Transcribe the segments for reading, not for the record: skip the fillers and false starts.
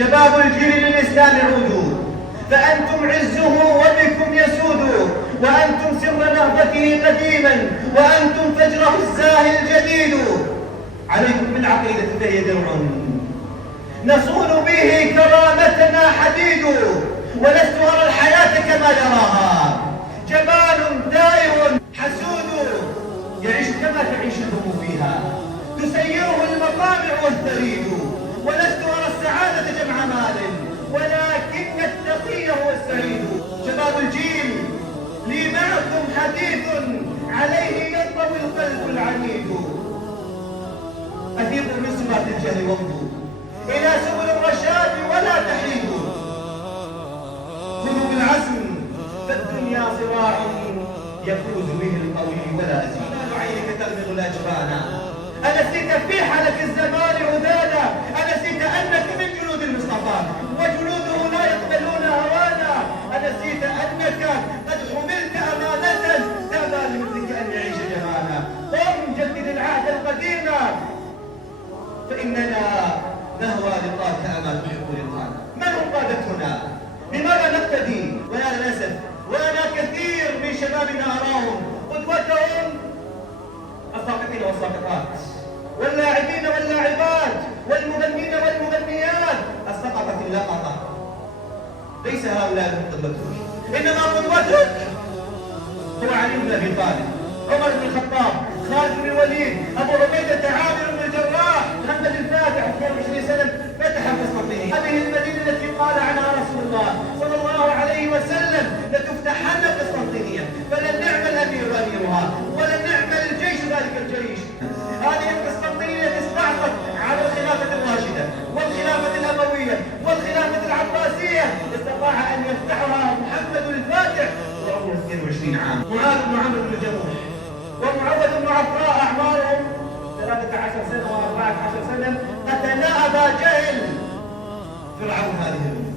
شباب الجيل للإسلام عودوا، فأنتم عزه وبكم يسود، وأنتم سر نهضته قديما، وأنتم فجره الزاهي الجديد. عليكم بالعقيدة فهي درع نصون به كرامتنا حديد، ولست أرى الحياة كما يراها، جمال دائر حسود، يعيش كما تعيش الهم فيها، تسيره المطامع والثريد، ولست أرى السعادة جمع مال، ولكن التقي هو السعيد. شباب الجيل لي معكم حديث عليه ينطوي القلب العنيد، أفيضوا من سمات الجهل وامضوا إلى سبل الرشاد ولا تحيدوا، خذوا بالعزم فالدنيا صراع يفوز به القوي ولا أزيد. عينك تغمض الأجفانا، أنسيت في حلك الزمان عدانا، أنسيت أنك من جنود المصطفى وجنوده لا يقبلون هوانا، أنسيت أنك قد حملت أمانة تأبى لمثلك أن يعيش جمالا. قم جدد العهد القديم فإننا نهوى لقاك أما تحب لقانا. من هم قادتنا؟ بماذا نقتدي؟ ويا للأسف وأنا كثير من شبابنا أراهم قدوتهم الساقطين والساقطات، واللاعبين واللاعبات، والمغنين والمغنيات السقطة اللقطة. ليس هؤلاء هم قدوتك، إنما قدوتك هو علي بن أبي طالب، عمر بن الخطاب، خالد بن الوليد، أبو عبيدة، عامر بن الجراح، محمد الفاتح 22 سنة فتح قسطنطينية، هذه المدينة التي قال عنها رسول الله صلى الله عليه وسلم لتفتحن قسطنطينية، فلنعم الأمير أميرها ولنعم الجيش ذلك الجيش. هذه القسطنطينية استعصت على الخلافة الراشدة والخلافة الأموية والخلافة العباسية، استطاع أن يفتحها محمد الفاتح وعمره 22 عام. معاذ بن عمرو بن الجموح ومعوذ بن عفراء أعمارهم 13 سنة و14 سنة قتلا أبا جهل فرعون هذه الأمة.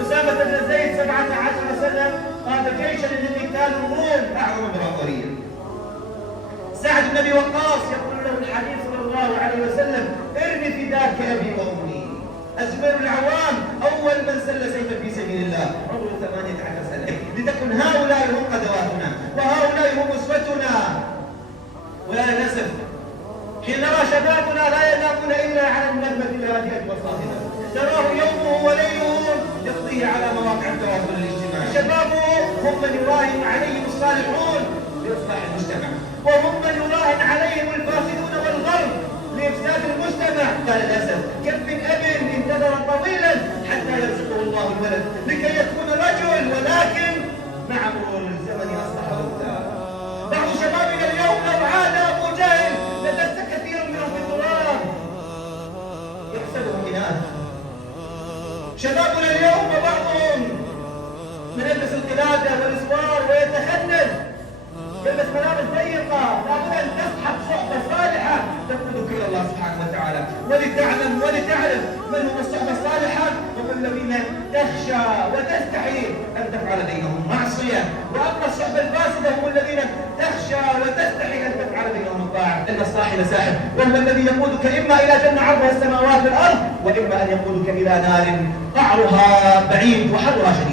أسامة بن زيد 17 سنة قاد جيشا لقتال الروم أعظم إمبراطورية. سعد بن أبي وقاص يقول له الحبيب صلى الله عليه وسلم ارمي فداك أبي وأمي. الزبير العوام أول من سل سيفا في سبيل الله عمره 18 سنة. لتكن هؤلاء هم قدواتنا وهؤلاء هم أسوتنا. ويا للأسف حين نرى شبابنا لا ينامون إلا على النغمة الهادئة والصاخبة، تراه يومه وليله يقضيه على مواقع التواصل الاجتماعي. شبابه هم من يراهن عليهم الصالحون لإصلاح المجتمع، وهم من يراهن عليهم الفاسدون والغرب لإفساد المجتمع. للأسف كم من أب انتظر طويلا حتى يرزقه الله الولد لكي يكون رجل، ولكن مع مرور الزمن أصبح أنثى. بعض شبابنا اليوم لو عاد أبو جهل لدس كثير منهم في التراب يحسبهم إناث. شبابنا اليوم بعضهم من يلبس القلادة والإسوار ويتخنث، يلبس ملابس ضيقة. لابد أن تصحب صحبة صالحة تقودك إلى الله سبحانه وتعالى، ولتعلم ولتعرف من هم الصحبة الصالحة هم الذين تخشى وتستحي أن تفعل بينهم معصية، وأما الصحبة الفاسدة هم الذين تخشى وتستحي أن تفعل بينهم الطاعة. إن الصاحب ساحب، وهو الذي يقودك إما إلى جنة عرضها السماوات والأرض، وإما أن يقودك إلى نار قعرها بعيد وحرها شديد.